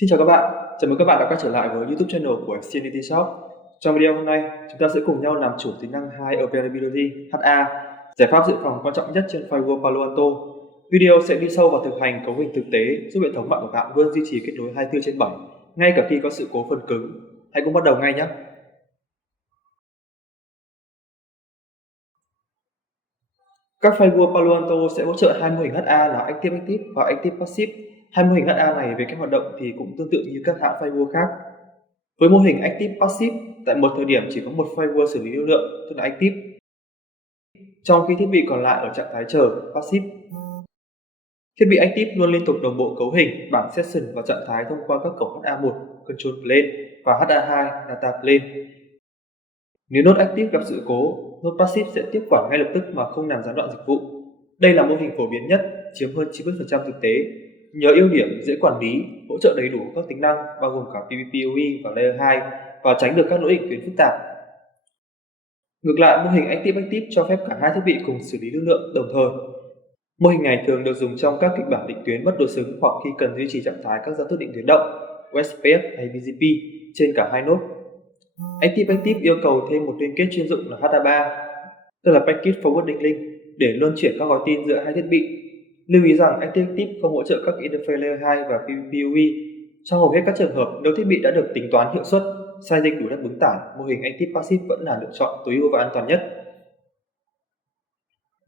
Xin chào các bạn, chào mừng các bạn đã quay trở lại với YouTube channel của Xfinity Shop. Trong video hôm nay, chúng ta sẽ cùng nhau làm chủ tính năng High Availability HA, giải pháp dự phòng quan trọng nhất trên firewall Palo Alto. Video sẽ đi sâu vào thực hành cấu hình thực tế, giúp hệ thống mạng của bạn luôn duy trì kết nối 24/7, ngay cả khi có sự cố phần cứng. Hãy cùng bắt đầu ngay nhé! Các firewall Palo Alto sẽ hỗ trợ hai mô hình HA là Active Active và Active Passive. Hai mô hình HA này về cách hoạt động thì cũng tương tự như các hãng firewall khác. Với mô hình Active Passive, tại một thời điểm chỉ có một firewall xử lý lưu lượng, tức là Active, trong khi thiết bị còn lại ở trạng thái chờ, Passive. Thiết bị Active luôn liên tục đồng bộ cấu hình, bảng session và trạng thái thông qua các cổng HA1, Control Plane và HA2, Data Plane. Nếu node Active gặp sự cố, node Passive sẽ tiếp quản ngay lập tức mà không làm gián đoạn dịch vụ. Đây là mô hình phổ biến nhất, chiếm hơn 90% thực tế. Nhờ ưu điểm dễ quản lý, hỗ trợ đầy đủ các tính năng bao gồm cả PvPoE và Layer 2 và tránh được các lỗi định tuyến phức tạp. Ngược lại, mô hình Active Active cho phép cả hai thiết bị cùng xử lý lưu lượng đồng thời. Mô hình này thường được dùng trong các kịch bản định tuyến mất đối xứng hoặc khi cần duy trì trạng thái các giao thức định tuyến động, OSPF hay BGP trên cả hai node. Active Active yêu cầu thêm một liên kết chuyên dụng là HA3, tức là Packet Forwarding Link, để luân chuyển các gói tin giữa hai thiết bị. Lưu ý rằng Active Active không hỗ trợ các interface Layer 2 và PvPoE. Trong hầu hết các trường hợp, nếu thiết bị đã được tính toán hiệu suất, sizing đủ đáp ứng tải, mô hình Active Passive vẫn là lựa chọn tối ưu và an toàn nhất.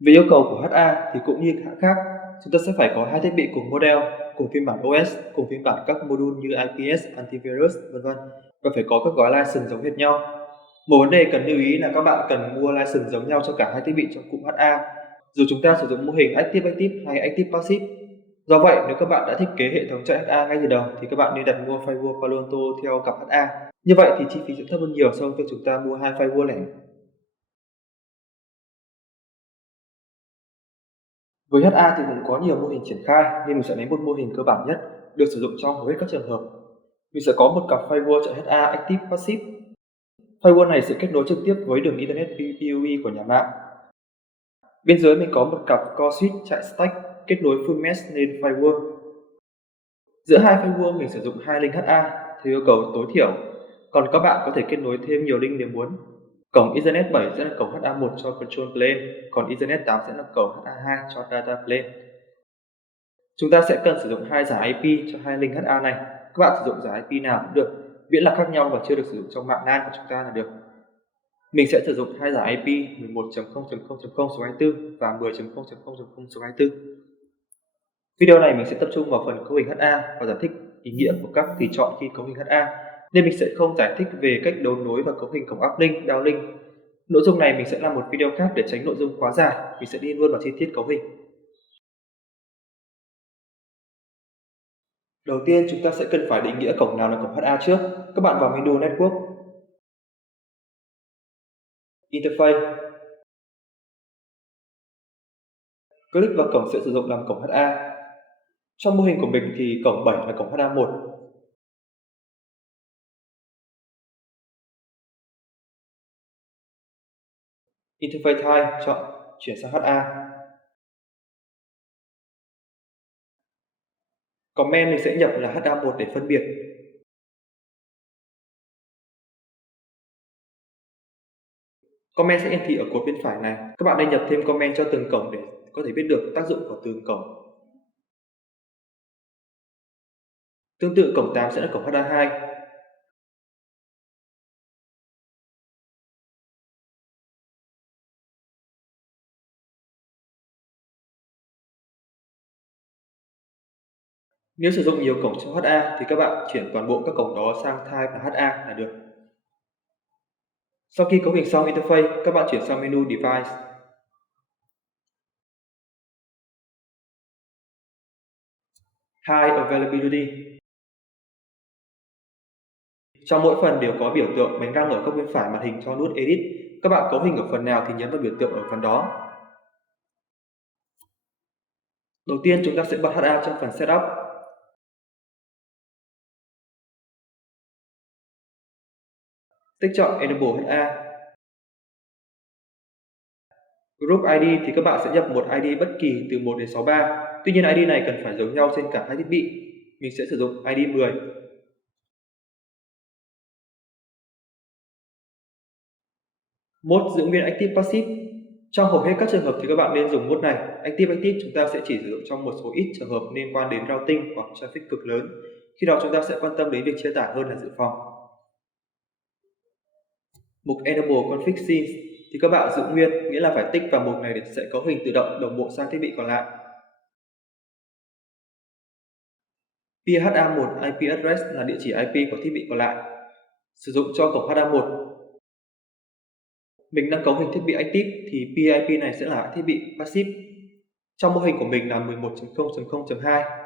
Về yêu cầu của HA thì cũng như hãng khác, chúng ta sẽ phải có hai thiết bị cùng model, cùng phiên bản OS, cùng phiên bản các module như IPS, antivirus, v.v. và phải có các gói license giống hệt nhau. Một vấn đề cần lưu ý là các bạn cần mua license giống nhau cho cả hai thiết bị trong cụm HA, dù chúng ta sử dụng mô hình Active Active hay Active Passive. Do vậy, nếu các bạn đã thiết kế hệ thống chạy HA ngay từ đầu thì các bạn nên đặt mua firewall Palo Alto theo cặp HA. Như vậy thì chi phí sẽ thấp hơn nhiều so với việc chúng ta mua hai firewall lẻ. Với HA thì cũng có nhiều mô hình triển khai, nên mình sẽ lấy một mô hình cơ bản nhất, được sử dụng trong hầu hết các trường hợp. Mình sẽ có một cặp firewall chạy HA Active Passive. Firewall này sẽ kết nối trực tiếp với đường Internet PoE của nhà mạng. Bên dưới mình có một cặp core switch chạy stack kết nối full mesh lên firewall. Giữa hai firewall mình sử dụng hai link HA theo yêu cầu tối thiểu, còn các bạn có thể kết nối thêm nhiều link nếu muốn. Cổng Ethernet 7 sẽ là cổng HA1 cho Control Plane, còn Ethernet 8 sẽ là cổng HA2 cho Data Plane. Chúng ta sẽ cần sử dụng hai giải IP cho hai link HA này. Các bạn sử dụng giải IP nào cũng được, miễn là khác nhau và chưa được sử dụng trong mạng LAN của chúng ta là được. Mình sẽ sử dụng hai giải IP 11.0.0.0 số 24 và 10.0.0.0 số 24. Video này mình sẽ tập trung vào phần cấu hình HA và giải thích ý nghĩa của các tùy chọn khi cấu hình HA, nên mình sẽ không giải thích về cách đấu nối và cấu hình cổng uplink, downlink. Nội dung này mình sẽ làm một video khác để tránh nội dung quá dài, mình sẽ đi luôn vào chi tiết cấu hình. Đầu tiên chúng ta sẽ cần phải định nghĩa cổng nào là cổng HA trước. Các bạn vào menu Network, Interface, click vào cổng sẽ sử dụng làm cổng HA. Trong mô hình của mình thì cổng 7 là cổng HA1. Interface Type chọn chuyển sang HA. Comment mình sẽ nhập là HA1 để phân biệt. Comment sẽ hiển thị ở cột bên phải này. Các bạn nên nhập thêm comment cho từng cổng để có thể biết được tác dụng của từng cổng. Tương tự cổng 8 sẽ là cổng HA2. Nếu sử dụng nhiều cổng trong HA thì các bạn chuyển toàn bộ các cổng đó sang type là HA là được. Sau khi cấu hình xong interface, các bạn chuyển sang menu Device. High Availability. Trong mỗi phần đều có biểu tượng bánh răng ở góc bên phải màn hình cho nút Edit. Các bạn cấu hình ở phần nào thì nhấn vào biểu tượng ở phần đó. Đầu tiên chúng ta sẽ bật HA trong phần Setup. Tích chọn Enable HA. Group ID thì các bạn sẽ nhập một ID bất kỳ từ 1 đến 63. Tuy nhiên ID này cần phải giống nhau trên cả hai thiết bị. mình sẽ sử dụng ID 10. Mode giữ nguyên Active Passive. Trong hầu hết các trường hợp thì các bạn nên dùng mode này. Active Active chúng ta sẽ chỉ sử dụng trong một số ít trường hợp liên quan đến routing hoặc traffic cực lớn. Khi đó chúng ta sẽ quan tâm đến việc chia tải hơn là dự phòng. Mục Enable Config Scenes thì các bạn giữ nguyên, nghĩa là phải tích vào mục này để sẽ cấu hình tự động đồng bộ sang thiết bị còn lại. PHA1 IP address là địa chỉ IP của thiết bị còn lại. Sử dụng cho cổng HA1. Mình đang cấu hình thiết bị Active thì PIP này sẽ là thiết bị Passive. Trong mô hình của mình là 11.0.0.2.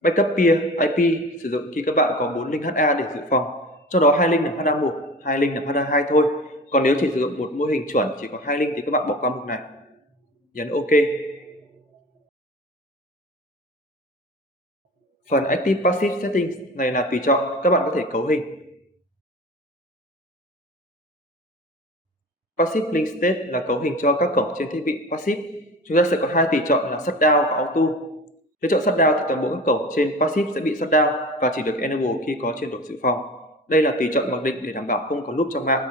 Backup peer IP sử dụng khi các bạn có 4 link HA để dự phòng, trong đó 2 link nằm HA1, 2 link nằm HA2 thôi. Còn nếu chỉ sử dụng một mô hình chuẩn chỉ có 2 link thì các bạn bỏ qua mục này. Nhấn OK. Phần Active Passive Settings này là tùy chọn, các bạn có thể cấu hình. Passive Link State là cấu hình cho các cổng trên thiết bị Passive. Chúng ta sẽ có 2 tùy chọn là Shutdown và Auto. Nếu chọn Shutdown thì toàn bộ các cổng trên Passive sẽ bị shutdown và chỉ được enable khi có chuyển đổi dự phòng. Đây là tùy chọn mặc định để đảm bảo không có loop trong mạng.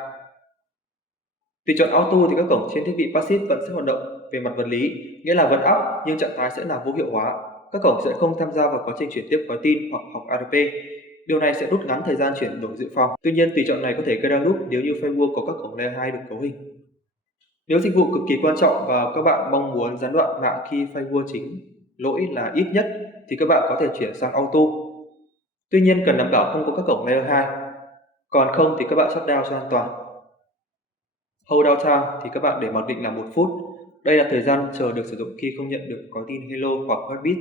Tùy chọn Auto thì các cổng trên thiết bị Passive vẫn sẽ hoạt động về mặt vật lý, nghĩa là vẫn up nhưng trạng thái sẽ là vô hiệu hóa. Các cổng sẽ không tham gia vào quá trình chuyển tiếp gói tin hoặc học ARP. Điều này sẽ rút ngắn thời gian chuyển đổi dự phòng. Tuy nhiên, tùy chọn này có thể gây ra loop nếu như firewall có các cổng layer 2 được cấu hình. Nếu dịch vụ cực kỳ quan trọng và các bạn mong muốn gián đoạn mạng khi firewall chính lỗi là ít nhất thì các bạn có thể chuyển sang auto. Tuy nhiên cần đảm bảo không có các cổng layer 2. Còn không thì các bạn shutdown cho an toàn. Hold down time thì các bạn để mặc định là 1 phút. Đây là thời gian chờ được sử dụng khi không nhận được có tin hello hoặc heartbeat.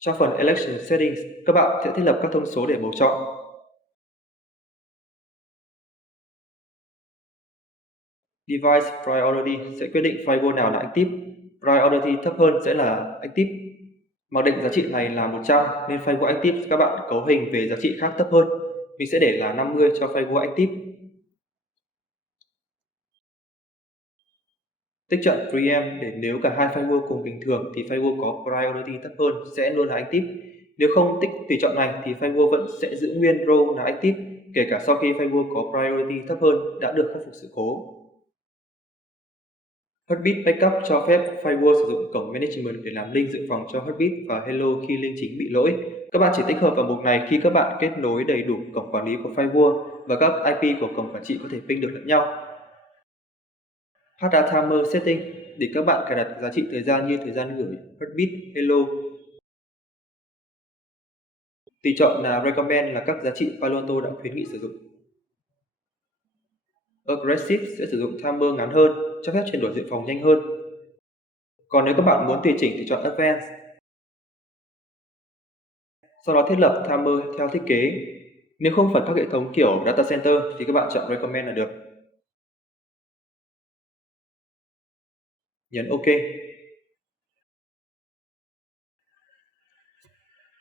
Trong phần Election Settings, các bạn sẽ thiết lập các thông số để bầu chọn. Device Priority sẽ quyết định firewall nào là active. Priority thấp hơn sẽ là active. Mặc định giá trị này là 100 nên firewall active các bạn cấu hình về giá trị khác thấp hơn. Mình sẽ để là 50 cho firewall active. Tích chọn preempt để nếu cả hai firewall cùng bình thường thì firewall có priority thấp hơn sẽ luôn là active. Nếu không tích tùy chọn này thì firewall vẫn sẽ giữ nguyên row là active kể cả sau khi firewall có priority thấp hơn đã được khắc phục sự cố. Heartbeat Backup cho phép firewall sử dụng cổng management để làm link dự phòng cho Heartbeat và Hello khi link chính bị lỗi. Các bạn chỉ tích hợp vào mục này khi các bạn kết nối đầy đủ cổng quản lý của firewall và các IP của cổng quản trị có thể ping được lẫn nhau. HA Timer Setting để các bạn cài đặt giá trị thời gian như thời gian gửi, Heartbeat, Hello. Tùy chọn là Recommend là các giá trị Palo Alto đã khuyến nghị sử dụng. Aggressive sẽ sử dụng timer ngắn hơn, cho phép chuyển đổi dự phòng nhanh hơn. Còn nếu các bạn muốn tùy chỉnh thì chọn Advanced. Sau đó thiết lập timer theo thiết kế. Nếu không phải các hệ thống kiểu Data Center thì các bạn chọn Recommend là được. Nhấn OK.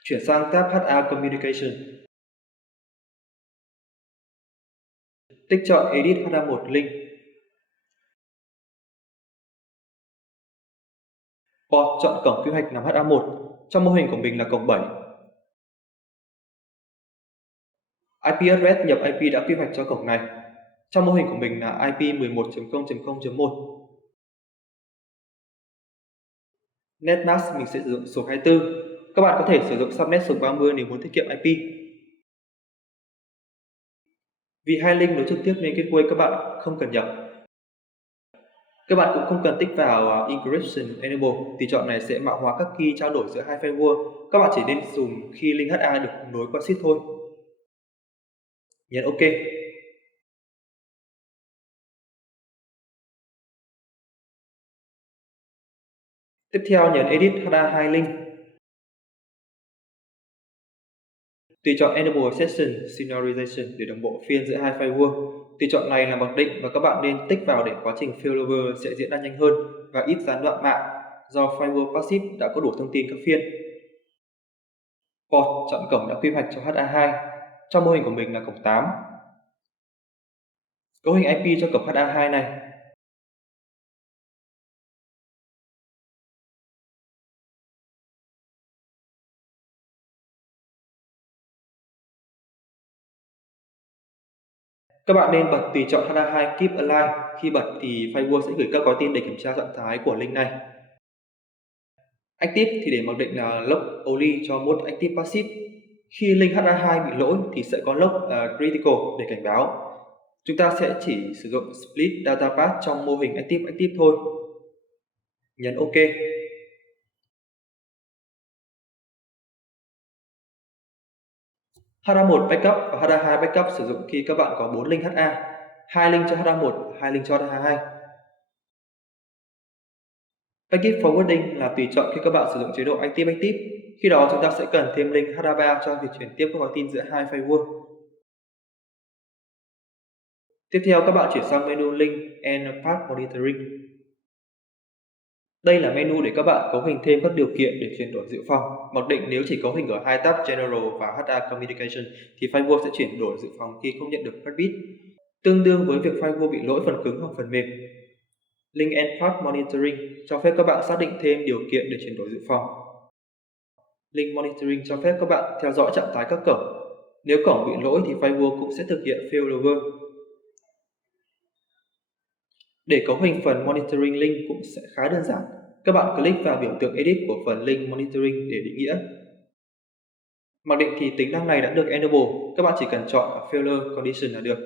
Chuyển sang tab HA Communication. Tích chọn Edit HA1 Link. Port chọn cổng quy hoạch nằm HA1. Trong mô hình của mình là cổng 7. IP address nhập IP đã quy hoạch cho cổng này. Trong mô hình của mình là IP 11.0.0.1. Netmask mình sẽ sử dụng số 24. Các bạn có thể sử dụng subnet số 30 nếu muốn tiết kiệm IP. Vì hai link nối trực tiếp nên gateway các bạn không cần nhập. Các bạn cũng không cần tích vào Encryption Enable, tùy chọn này sẽ mã hóa các key trao đổi giữa hai firewall. Các bạn chỉ nên dùng khi link HA được nối qua SIP thôi. Nhấn OK. Tiếp theo nhấn Edit HA2 link. Tùy chọn Enable Session Synchronization để đồng bộ phiên giữa hai firewall. Tùy chọn này là mặc định và các bạn nên tích vào để quá trình failover sẽ diễn ra nhanh hơn và ít gián đoạn mạng do firewall passive đã có đủ thông tin các phiên. Port chọn cổng đã quy hoạch cho HA2. Trong mô hình của mình là cổng 8. cấu hình IP cho cổng HA2 này. Các bạn nên bật tùy chọn HA2 Keep Alive. Khi bật thì firewall sẽ gửi các gói tin để kiểm tra trạng thái của link này. Active thì để mặc định là log only cho mode Active Passive. Khi link HA2 bị lỗi thì sẽ có log critical để cảnh báo. Chúng ta sẽ chỉ sử dụng split data path trong mô hình Active Active thôi. Nhấn OK. HA1 backup và HA2 backup sử dụng khi các bạn có 4 link HA, 2 link cho HA1, 2 link cho HA2. Packet forwarding là tùy chọn khi các bạn sử dụng chế độ Active Active. Khi đó chúng ta sẽ cần thêm link HA3 cho việc chuyển tiếp các gói tin giữa hai firewall. Tiếp theo các bạn chuyển sang menu Link and Path Monitoring. Đây là menu để các bạn cấu hình thêm các điều kiện để chuyển đổi dự phòng. Mặc định nếu chỉ cấu hình ở hai tab General và HA Communication thì firewall sẽ chuyển đổi dự phòng khi không nhận được heartbeat, tương đương với việc firewall bị lỗi phần cứng hoặc phần mềm. Link and Path Monitoring cho phép các bạn xác định thêm điều kiện để chuyển đổi dự phòng. Link Monitoring cho phép các bạn theo dõi trạng thái các cổng. Nếu cổng bị lỗi thì firewall cũng sẽ thực hiện failover. Để cấu hình phần Monitoring Link cũng sẽ khá đơn giản. Các bạn click vào biểu tượng Edit của phần Link Monitoring để định nghĩa. Mặc định thì tính năng này đã được enable, các bạn chỉ cần chọn Failure Condition là được.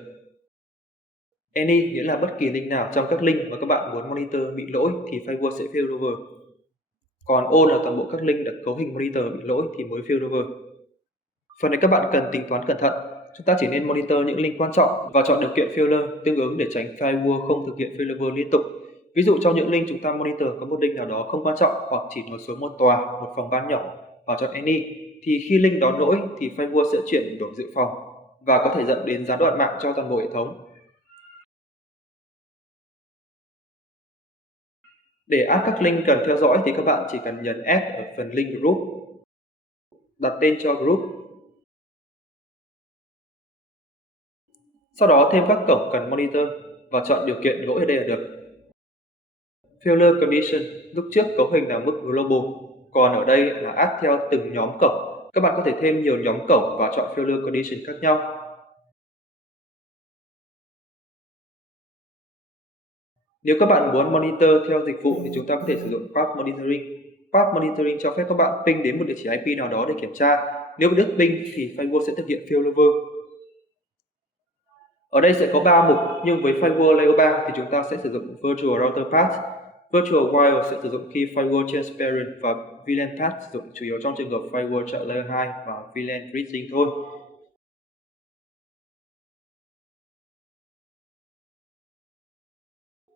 Any nghĩa là bất kỳ link nào trong các link mà các bạn muốn monitor bị lỗi thì firewall sẽ failover. Còn all là toàn bộ các link được cấu hình monitor bị lỗi thì mới failover. Phần này các bạn cần tính toán cẩn thận. Chúng ta chỉ nên monitor những link quan trọng và chọn điều kiện failure tương ứng để tránh firewall không thực hiện failover liên tục. Ví dụ trong những link chúng ta monitor có một link nào đó không quan trọng hoặc chỉ nối xuống một tòa, một phòng ban nhỏ và chọn any thì khi link đó lỗi thì firewall sẽ chuyển đổi dự phòng và có thể dẫn đến gián đoạn mạng cho toàn bộ hệ thống. Để add các link cần theo dõi thì các bạn chỉ cần nhấn Add ở phần link group, đặt tên cho group. Sau đó thêm các cổng cần monitor và chọn điều kiện lỗi ở đây là được. Failure Condition lúc trước cấu hình là mức global, còn ở đây là add theo từng nhóm cổng. Các bạn có thể thêm nhiều nhóm cổng và chọn Failure Condition khác nhau. Nếu các bạn muốn monitor theo dịch vụ thì chúng ta có thể sử dụng Path Monitoring. Path Monitoring cho phép các bạn ping đến một địa chỉ IP nào đó để kiểm tra. Nếu bị đứt ping thì firewall sẽ thực hiện failover. Ở đây sẽ có 3 mục, nhưng với firewall layer 3 thì chúng ta sẽ sử dụng Virtual Router Path. Virtual Wire sẽ sử dụng khi firewall transparent và VLAN path sử dụng chủ yếu trong trường hợp firewall chọn layer 2 và VLAN bridging thôi.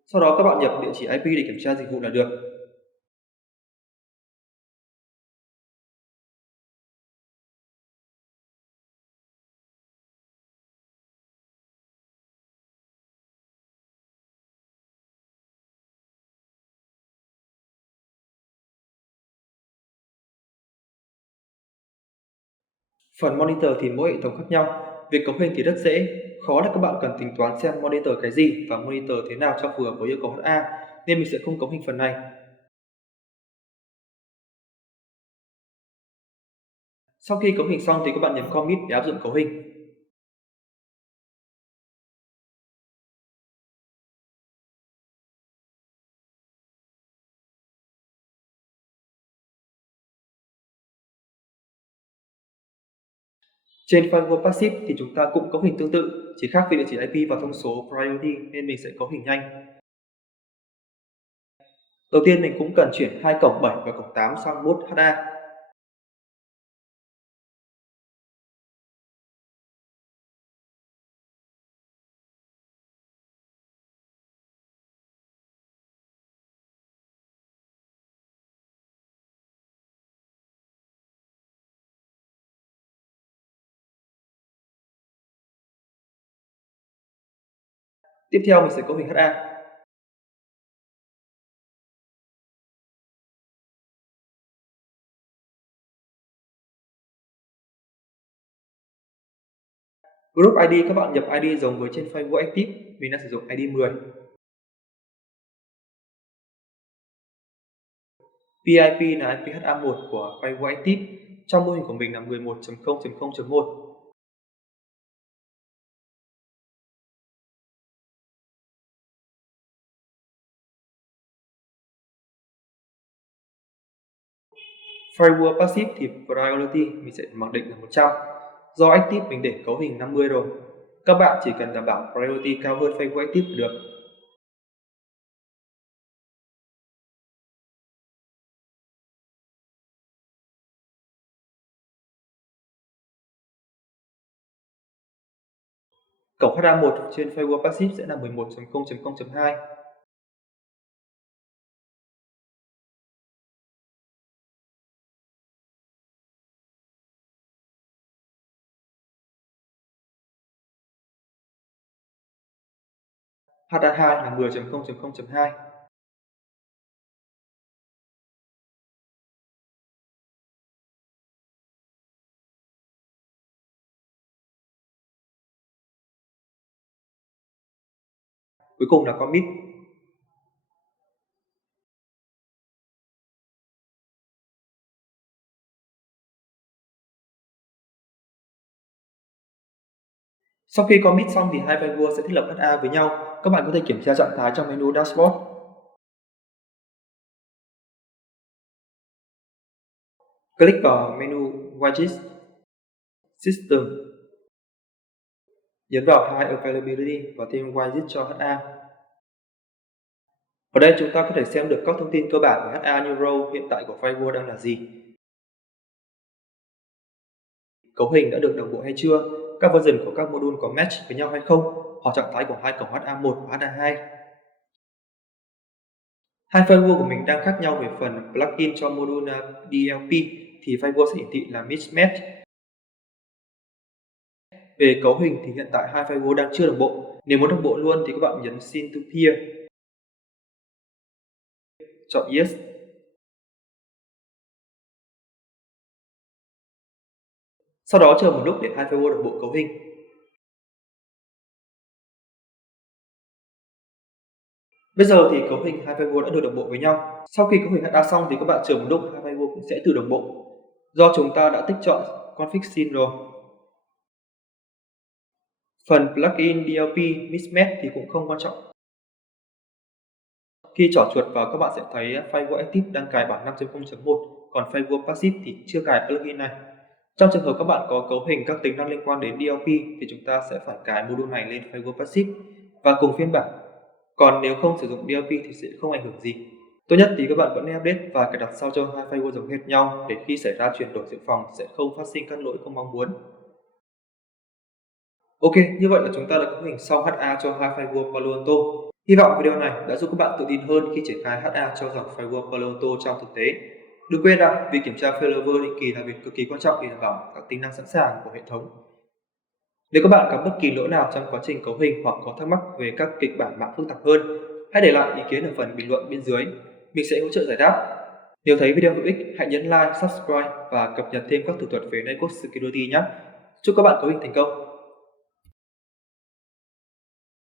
Sau đó các bạn nhập địa chỉ IP để kiểm tra dịch vụ là được. Phần monitor thì mỗi hệ thống khác nhau. Việc cấu hình thì rất dễ, khó là các bạn cần tính toán xem monitor cái gì và monitor thế nào cho phù hợp với yêu cầu HA, nên mình sẽ không cấu hình phần này. Sau khi cấu hình xong thì các bạn nhấn Commit để áp dụng cấu hình. Trên firewall passive thì chúng ta cũng cấu hình tương tự, chỉ khác về địa chỉ IP và thông số priority nên mình sẽ cấu hình nhanh. Đầu tiên mình cũng cần chuyển hai cổng 7 và cổng 8 sang mode HA. Tiếp theo mình sẽ cấu hình HA. Group ID các bạn nhập ID giống với trên Firewall Active, mình đang sử dụng ID 10. PIP là IP HA1 của Firewall Active, trong mô hình của mình là 11.0.0.1. Firewall Passive thì Priority mình sẽ mặc định là 100. Do Active mình để cấu hình 50 rồi. Các bạn chỉ cần đảm bảo Priority cao hơn Firewall Active là được. Cổng HA1 trên Firewall Passive sẽ là 11.0.0.2. HA2 là 10.0.0.2. Cuối cùng là commit. Sau khi commit xong thì hai firewall sẽ thiết lập HA với nhau. Các bạn có thể kiểm tra trạng thái trong menu Dashboard. Click vào menu Widgets, System, nhấn vào High Availability và thêm Widget cho HA. Ở đây chúng ta có thể xem được các thông tin cơ bản về HA như row hiện tại của firewall đang là gì, cấu hình đã được đồng bộ hay chưa, các version của các module có match với nhau hay không, hoặc trạng thái của hai cổng HA1 và HA2. Hai firewall của mình đang khác nhau về phần plugin cho module DLP thì firewall sẽ hiển thị là mismatch. Về cấu hình thì hiện tại hai firewall đang chưa đồng bộ. Nếu muốn đồng bộ luôn thì các bạn nhấn Sync to Peer, chọn Yes. Sau đó chờ một lúc để hai firewall đồng bộ cấu hình. Bây giờ thì cấu hình hai firewall đã được đồng bộ với nhau. Sau khi cấu hình HA xong thì các bạn chờ một lúc hai firewall cũng sẽ tự đồng bộ. Do chúng ta đã tích chọn config scene rồi. Phần plugin DLP mismatch thì cũng không quan trọng. Khi trỏ chuột vào các bạn sẽ thấy Firewall Active đang cài bản 5.0.1, còn Firewall Passive thì chưa cài plugin này. Trong trường hợp các bạn có cấu hình các tính năng liên quan đến DLP thì chúng ta sẽ phải cài module này lên Firewall Passive và cùng phiên bản. Còn nếu không sử dụng DLP thì sẽ không ảnh hưởng gì. Tốt nhất thì các bạn vẫn nên update và cài đặt sao cho hai firewall giống hệt nhau để khi xảy ra chuyển đổi dự phòng sẽ không phát sinh các lỗi không mong muốn. Ok, như vậy là chúng ta đã có hình xong HA cho hai firewall Palo Alto. Hy vọng video này đã giúp các bạn tự tin hơn khi triển khai HA cho dòng firewall Palo Alto trong thực tế. Đừng quên rằng việc kiểm tra failover định kỳ là việc cực kỳ quan trọng để đảm bảo các tính năng sẵn sàng của hệ thống. Nếu các bạn gặp bất kỳ lỗi nào trong quá trình cấu hình hoặc có thắc mắc về các kịch bản mạng phức tạp hơn, hãy để lại ý kiến ở phần bình luận bên dưới. Mình sẽ hỗ trợ giải đáp. Nếu thấy video hữu ích, hãy nhấn like, subscribe và cập nhật thêm các thủ thuật về Network Security nhé. Chúc các bạn cấu hình thành công!